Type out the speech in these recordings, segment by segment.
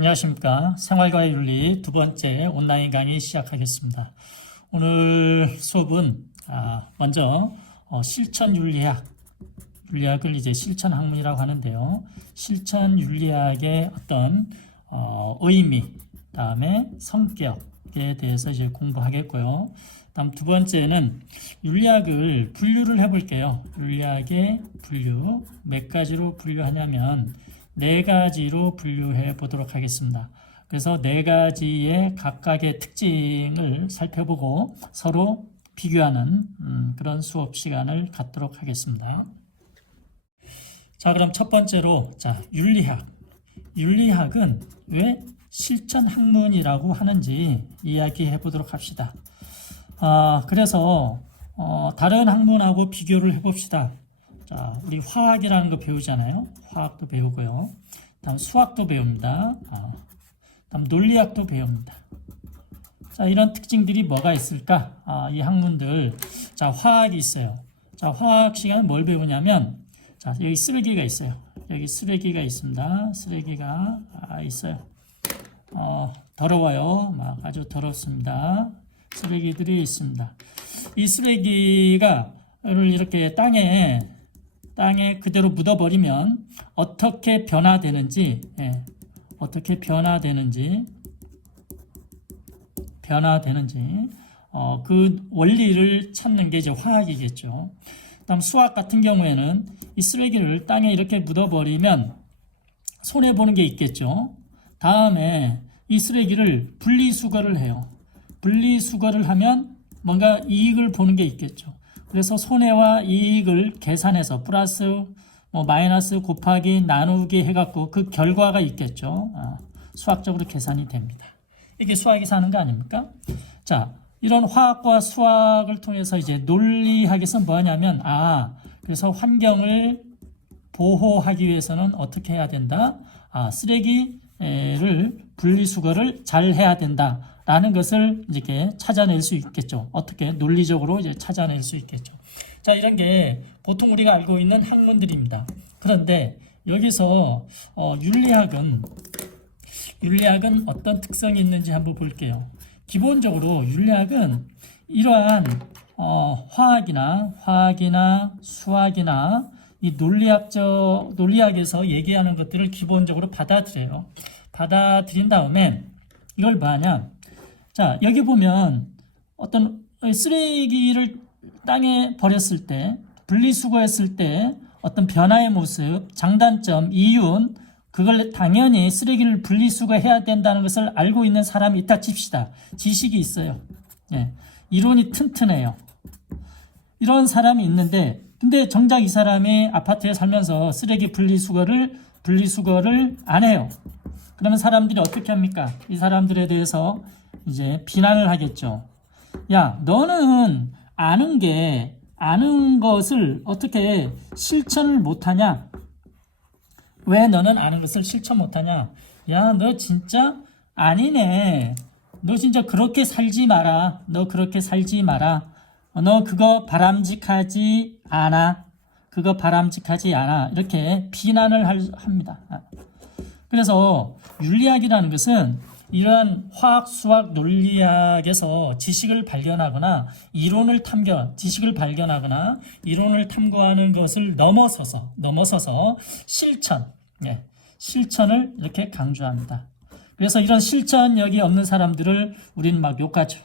안녕하십니까. 생활과의 윤리 두 번째 온라인 강의 시작하겠습니다. 오늘 수업은 먼저 실천 윤리학, 윤리학을 이제 실천 학문이라고 하는데요. 실천 윤리학의 어떤 의미, 다음에 성격에 대해서 이제 공부하겠고요. 다음 두 번째는 윤리학을 분류를 해볼게요. 윤리학의 분류, 몇 가지로 분류하냐면 네 가지로 분류해 보도록 하겠습니다. 그래서 네 가지의 각각의 특징을 살펴보고 서로 비교하는 그런 수업 시간을 갖도록 하겠습니다. 자, 그럼 첫 번째로 윤리학. 윤리학은 왜 실천 학문이라고 하는지 이야기해 보도록 합시다. 그래서 다른 학문하고 비교를 해봅시다. 자, 우리 화학이라는 거 배우잖아요. 화학도 배우고요. 다음 수학도 배웁니다. 다음 논리학도 배웁니다. 자, 이런 특징들이 뭐가 있을까? 이 학문들. 자, 화학이 있어요. 자, 화학 시간은 뭘 배우냐면, 자, 여기 쓰레기가 있어요. 여기 쓰레기가 있습니다. 쓰레기가 있어요. 더러워요. 막 아주 더럽습니다. 쓰레기들이 있습니다. 이 쓰레기가 이렇게 땅에 그대로 묻어버리면 어떻게 변화되는지, 어떻게 변화되는지, 그 원리를 찾는 게 이제 화학이겠죠. 다음 수학 같은 경우에는 이 쓰레기를 땅에 이렇게 묻어버리면 손해보는 게 있겠죠. 다음에 이 쓰레기를 분리수거를 해요. 분리수거를 하면 뭔가 이익을 보는 게 있겠죠. 그래서 손해와 이익을 계산해서 플러스 마이너스 곱하기 나누기 해갖고 그 결과가 있겠죠. 수학적으로 계산이 됩니다. 이게 수학이 사는 거 아닙니까? 자, 이런 화학과 수학을 통해서 이제 논리학에서 뭐 하냐면 그래서 환경을 보호하기 위해서는 어떻게 해야 된다? 쓰레기를 분리수거를 잘 해야 된다. 라는 것을 이렇게 찾아낼 수 있겠죠. 어떻게 논리적으로 이제 찾아낼 수 있겠죠. 자, 이런 게 보통 우리가 알고 있는 학문들입니다. 그런데 여기서 윤리학은 어떤 특성이 있는지 한번 볼게요. 기본적으로 윤리학은 이러한 화학이나 수학이나 이 논리학에서 얘기하는 것들을 기본적으로 받아들여요. 받아들인 다음에 이걸 뭐하냐? 자, 여기 보면 어떤 쓰레기를 땅에 버렸을 때, 분리수거했을 때 어떤 변화의 모습, 장단점, 이윤, 그걸 당연히 쓰레기를 분리수거해야 된다는 것을 알고 있는 사람이 있다 칩시다. 지식이 있어요. 이론이 튼튼해요. 이런 사람이 있는데, 근데 정작 이 사람이 아파트에 살면서 쓰레기 분리수거를 안 해요. 그러면 사람들이 어떻게 합니까? 이 사람들에 대해서 이제 비난을 하겠죠. 야, 너는 아는 것을 어떻게 실천을 못하냐? 왜 너는 아는 것을 실천 못하냐? 야, 너 진짜 아니네. 너 진짜 그렇게 살지 마라. 너 그렇게 살지 마라. 너 그거 바람직하지 않아. 그거 바람직하지 않아. 이렇게 비난을 합니다. 그래서 윤리학이라는 것은 이러한 화학, 수학, 논리학에서 지식을 발견하거나 지식을 발견하거나 이론을 탐구하는 것을 넘어서서 실천을 이렇게 강조합니다. 그래서 이런 실천력이 없는 사람들을 우리는 막 욕하죠.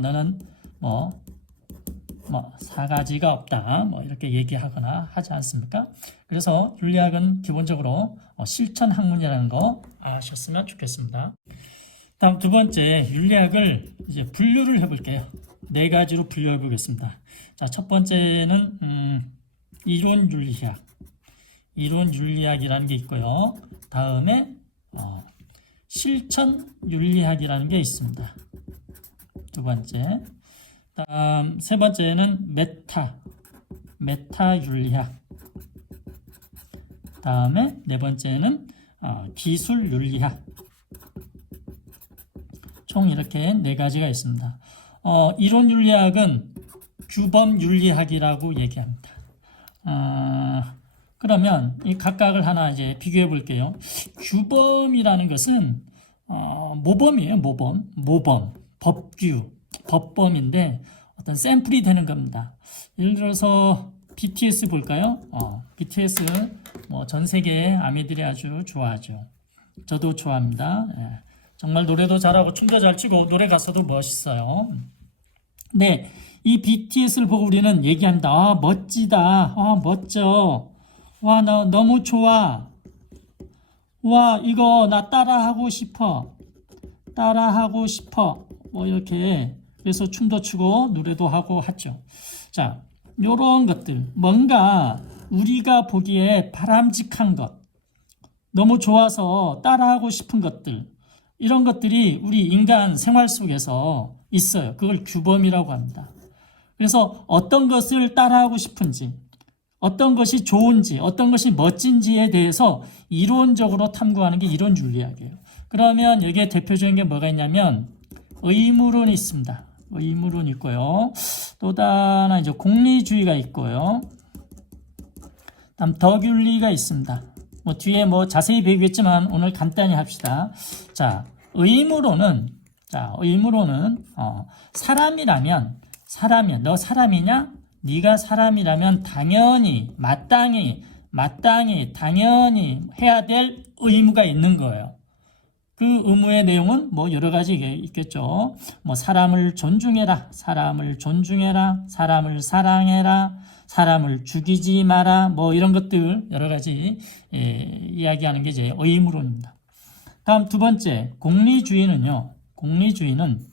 너는 사가지가 없다. 이렇게 얘기하거나 하지 않습니까? 그래서 윤리학은 기본적으로 실천 학문이라는 거 아셨으면 좋겠습니다. 다음 두 번째, 윤리학을 이제 분류를 해볼게요. 네 가지로 분류해 보겠습니다. 자, 첫 번째는 이론 윤리학이라는 게 있고요. 다음에 실천 윤리학이라는 게 있습니다. 두 번째. 다음 세 번째는 메타 윤리학. 다음에 네 번째는 기술 윤리학. 총 이렇게 네 가지가 있습니다. 이론 윤리학은 규범 윤리학이라고 얘기합니다. 그러면 이 각각을 하나 이제 비교해 볼게요. 규범이라는 것은 모범이에요. 모범, 법규, 법범인데 어떤 샘플이 되는 겁니다. 예를 들어서 BTS 볼까요? BTS 뭐 전 세계 아미들이 아주 좋아하죠. 저도 좋아합니다. 예. 정말 노래도 잘하고 춤도 잘 추고 노래 가사도 멋있어요. 네, 이 BTS를 보고 우리는 얘기합니다. 멋지다. 멋져. 와, 나 너무 좋아. 와, 이거 나 따라하고 싶어. 뭐 이렇게 그래서 춤도 추고 노래도 하고 하죠. 자, 요런 것들 뭔가 우리가 보기에 바람직한 것, 너무 좋아서 따라하고 싶은 것들, 이런 것들이 우리 인간 생활 속에서 있어요. 그걸 규범이라고 합니다. 그래서 어떤 것을 따라하고 싶은지, 어떤 것이 좋은지, 어떤 것이 멋진지에 대해서 이론적으로 탐구하는 게 이론윤리학이에요. 그러면 여기에 대표적인 게 뭐가 있냐면 의무론이 있습니다. 의무론 있고요. 또 하나 이제 공리주의가 있고요. 다음 덕윤리가 있습니다. 뭐 뒤에 뭐 자세히 배우겠지만 오늘 간단히 합시다. 자, 의무론은 사람이라면 너 사람이냐? 네가 사람이라면 당연히 마땅히 당연히 해야 될 의무가 있는 거예요. 그 의무의 내용은 뭐 여러 가지 있겠죠. 뭐 사람을 존중해라, 사람을 사랑해라, 사람을 죽이지 마라, 뭐 이런 것들 여러 가지 이야기하는 게 이제 의무론입니다. 다음 두 번째 공리주의는요. 공리주의는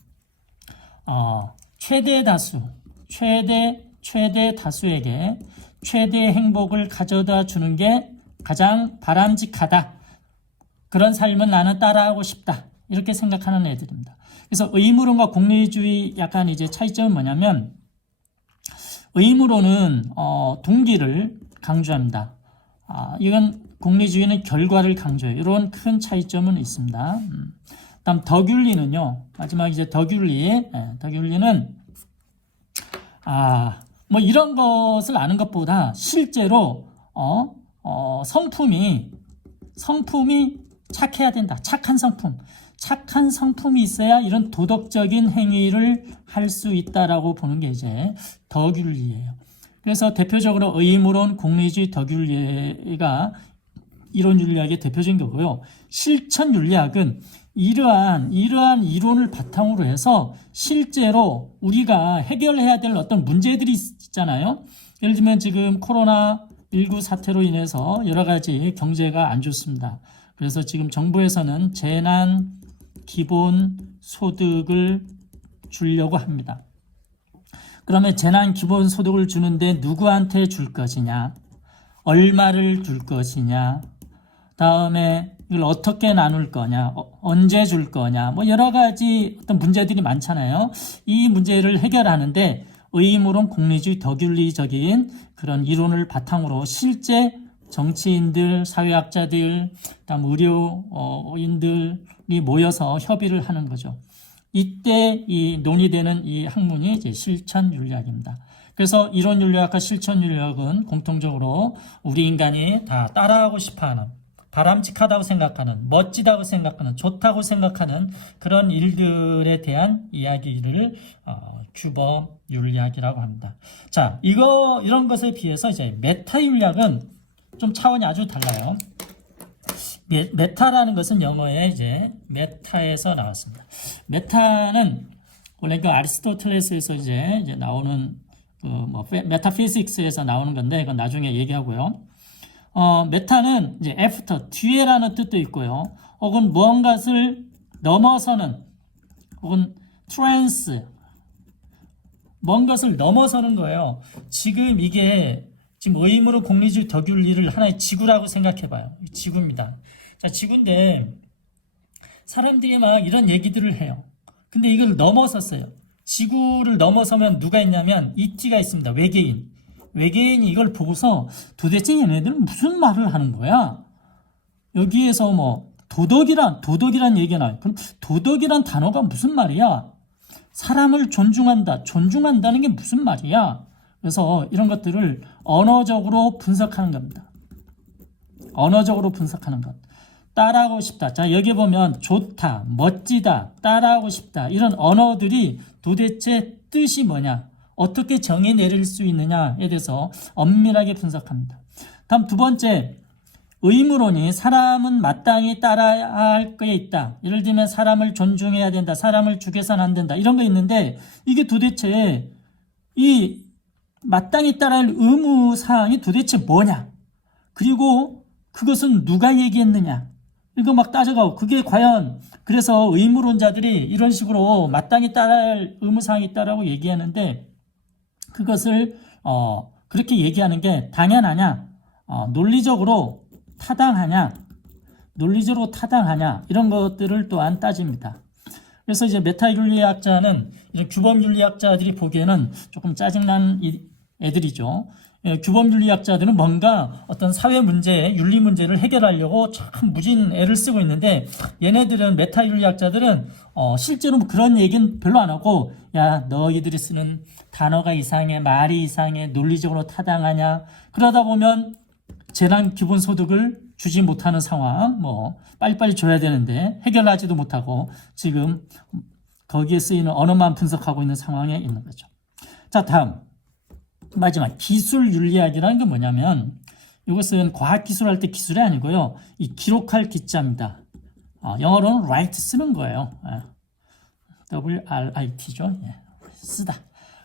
최대 다수에게 최대 행복을 가져다 주는 게 가장 바람직하다. 그런 삶은 나는 따라하고 싶다. 이렇게 생각하는 애들입니다. 그래서 의무론과 공리주의 약간 이제 차이점은 뭐냐면 의무론은 동기를 강조합니다. 이건 공리주의는 결과를 강조해요. 이런 큰 차이점은 있습니다. 다음 덕윤리는요. 마지막 이제 덕윤리는 뭐 이런 것을 아는 것보다 실제로 성품이 착해야 된다. 착한 성품이 있어야 이런 도덕적인 행위를 할 수 있다라고 보는 게 이제 덕윤리예요. 그래서 대표적으로 의무론, 공리주의, 덕윤리가 이론윤리학의 대표적인 거고요. 실천윤리학은 이러한 이론을 바탕으로 해서 실제로 우리가 해결해야 될 어떤 문제들이 있잖아요. 예를 들면 지금 코로나19 사태로 인해서 여러 가지 경제가 안 좋습니다. 그래서 지금 정부에서는 재난 기본 소득을 주려고 합니다. 그러면 재난 기본 소득을 주는데 누구한테 줄 것이냐, 얼마를 줄 것이냐, 다음에 이걸 어떻게 나눌 거냐, 언제 줄 거냐, 뭐 여러 가지 어떤 문제들이 많잖아요. 이 문제를 해결하는데 의무론, 공리주의, 덕윤리적인 그런 이론을 바탕으로 실제 정치인들, 사회학자들, 그다음 의료인들이 모여서 협의를 하는 거죠. 이때 이 논의되는 이 학문이 이제 실천윤리학입니다. 그래서 이론윤리학과 실천윤리학은 공통적으로 우리 인간이 다 따라하고 싶어하는, 바람직하다고 생각하는, 멋지다고 생각하는, 좋다고 생각하는 그런 일들에 대한 이야기를 규범 윤리학이라고 합니다. 자, 이런 것에 비해서 이제 메타윤리학은 좀 차원이 아주 달라요. 메타라는 것은 영어에 이제 메타에서 나왔습니다. 메타는 원래 그 아리스토텔레스에서 이제 나오는 뭐 메타피직스에서 나오는 건데 이건 나중에 얘기하고요. 메타는 이제 애프터 뒤에라는 뜻도 있고요. 혹은 무언가를 넘어서는, 혹은 트랜스, 먼 것을 넘어서는 거예요. 지금 이게 지금 의무로 공리주의 덕윤리를 하나의 지구라고 생각해봐요. 지구입니다. 자, 지구인데 사람들이 막 이런 얘기들을 해요. 근데 이걸 넘어섰어요. 지구를 넘어서면 누가 있냐면 ET가 있습니다. 외계인이 이걸 보고서 도대체 얘네들은 무슨 말을 하는 거야? 여기에서 뭐 도덕이란 얘기가 나와요. 그럼 도덕이란 단어가 무슨 말이야? 사람을 존중한다는 게 무슨 말이야? 그래서 이런 것들을 언어적으로 분석하는 겁니다. 언어적으로 분석하는 것. 따라하고 싶다. 자, 여기 보면 좋다, 멋지다, 따라하고 싶다. 이런 언어들이 도대체 뜻이 뭐냐? 어떻게 정의 내릴 수 있느냐에 대해서 엄밀하게 분석합니다. 다음 두 번째, 의무론이 사람은 마땅히 따라야 할 게 있다. 예를 들면 사람을 존중해야 된다. 사람을 죽여서는 안 된다. 이런 거 있는데 이게 도대체 이 마땅히 따라야 할 의무사항이 도대체 뭐냐? 그리고 그것은 누가 얘기했느냐? 이거 막 따져가고 그게 과연 그래서 의무론자들이 이런 식으로 마땅히 따라야 할 의무사항이 있다라고 얘기하는데 그것을 그렇게 얘기하는 게 당연하냐? 논리적으로 타당하냐? 논리적으로 타당하냐? 이런 것들을 또한 따집니다. 그래서 이제 메타윤리학자는 이런 규범윤리학자들이 보기에는 조금 짜증난 애들이죠. 규범윤리학자들은 뭔가 어떤 사회 문제, 윤리 문제를 해결하려고 참 무진 애를 쓰고 있는데 얘네들은 메타윤리학자들은 실제로 그런 얘기는 별로 안 하고 야 너희들이 쓰는 단어가 이상해, 말이 이상해, 논리적으로 타당하냐 그러다 보면 재난 기본소득을 주지 못하는 상황, 뭐 빨리빨리 줘야 되는데 해결하지도 못하고 지금 거기에 쓰이는 언어만 분석하고 있는 상황에 있는 거죠. 자, 다음 마지막 기술윤리학이라는 게 뭐냐면 이것은 과학기술할 때 기술이 아니고요. 이 기록할 기자입니다. 영어로는 write 쓰는 거예요. WRIT죠. 쓰다.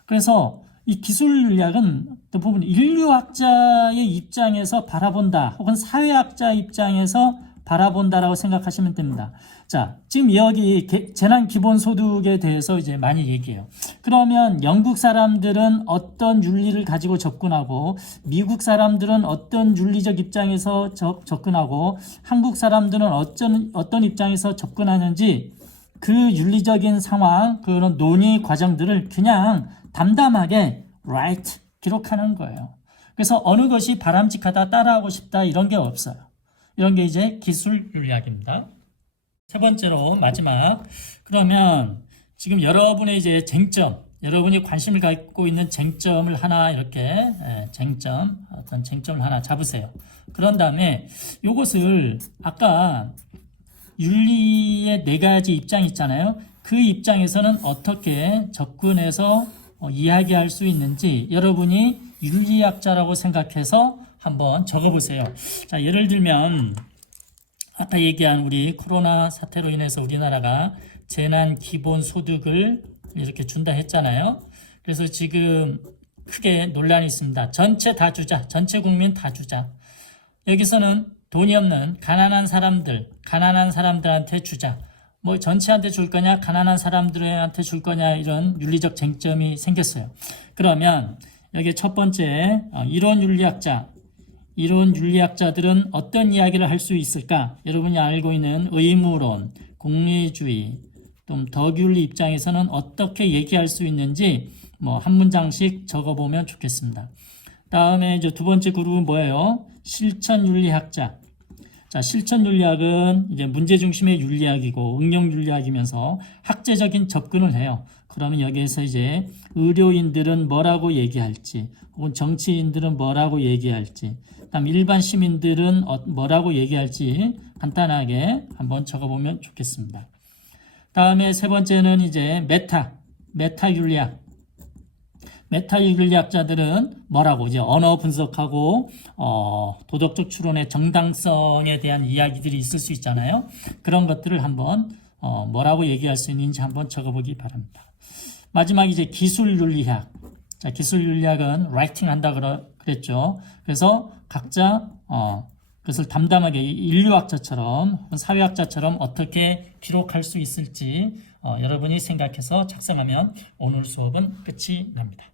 그래서 이 기술윤리학은 대부분 인류학자의 입장에서 바라본다 혹은 사회학자의 입장에서 바라본다라고 생각하시면 됩니다. 자, 지금 여기 재난 기본소득에 대해서 이제 많이 얘기해요. 그러면 영국 사람들은 어떤 윤리를 가지고 접근하고 미국 사람들은 어떤 윤리적 입장에서 접근하고 한국 사람들은 어떤 입장에서 접근하는지 그 윤리적인 상황, 그런 논의 과정들을 그냥 담담하게 write, 기록하는 거예요. 그래서 어느 것이 바람직하다, 따라하고 싶다 이런 게 없어요. 이런 게 이제 기술윤리학입니다. 세 번째로 마지막. 그러면 지금 여러분의 이제 쟁점, 여러분이 관심을 갖고 있는 쟁점을 하나 이렇게 어떤 쟁점을 하나 잡으세요. 그런 다음에 이것을 아까 윤리의 4가지 입장 있잖아요. 그 입장에서는 어떻게 접근해서 이야기할 수 있는지 여러분이 윤리학자라고 생각해서 한번 적어보세요. 자, 예를 들면 아까 얘기한 우리 코로나 사태로 인해서 우리나라가 재난 기본소득을 이렇게 준다 했잖아요. 그래서 지금 크게 논란이 있습니다. 전체 다 주자. 전체 국민 다 주자. 여기서는 돈이 없는 가난한 사람들한테 주자. 뭐 전체한테 줄 거냐, 가난한 사람들한테 줄 거냐 이런 윤리적 쟁점이 생겼어요. 그러면 여기 첫 번째 이론 윤리학자들은 어떤 이야기를 할 수 있을까? 여러분이 알고 있는 의무론, 공리주의, 또 덕윤리 입장에서는 어떻게 얘기할 수 있는지 뭐 한 문장씩 적어보면 좋겠습니다. 다음에 이제 두 번째 그룹은 뭐예요? 실천윤리학자. 자, 실천윤리학은 이제 문제 중심의 윤리학이고 응용윤리학이면서 학제적인 접근을 해요. 그러면 여기에서 이제 의료인들은 뭐라고 얘기할지, 혹은 정치인들은 뭐라고 얘기할지, 그다음 일반 시민들은 뭐라고 얘기할지 간단하게 한번 적어보면 좋겠습니다. 다음에 세 번째는 이제 메타윤리학. 메타윤리학자들은 뭐라고 이제 언어 분석하고 도덕적 추론의 정당성에 대한 이야기들이 있을 수 있잖아요. 그런 것들을 한번 뭐라고 얘기할 수 있는지 한번 적어보기 바랍니다. 마지막 이제 기술윤리학. 자, 기술윤리학은 라이팅 한다 그랬죠. 그래서 각자 그것을 담담하게 인류학자처럼 사회학자처럼 어떻게 기록할 수 있을지 여러분이 생각해서 작성하면 오늘 수업은 끝이 납니다.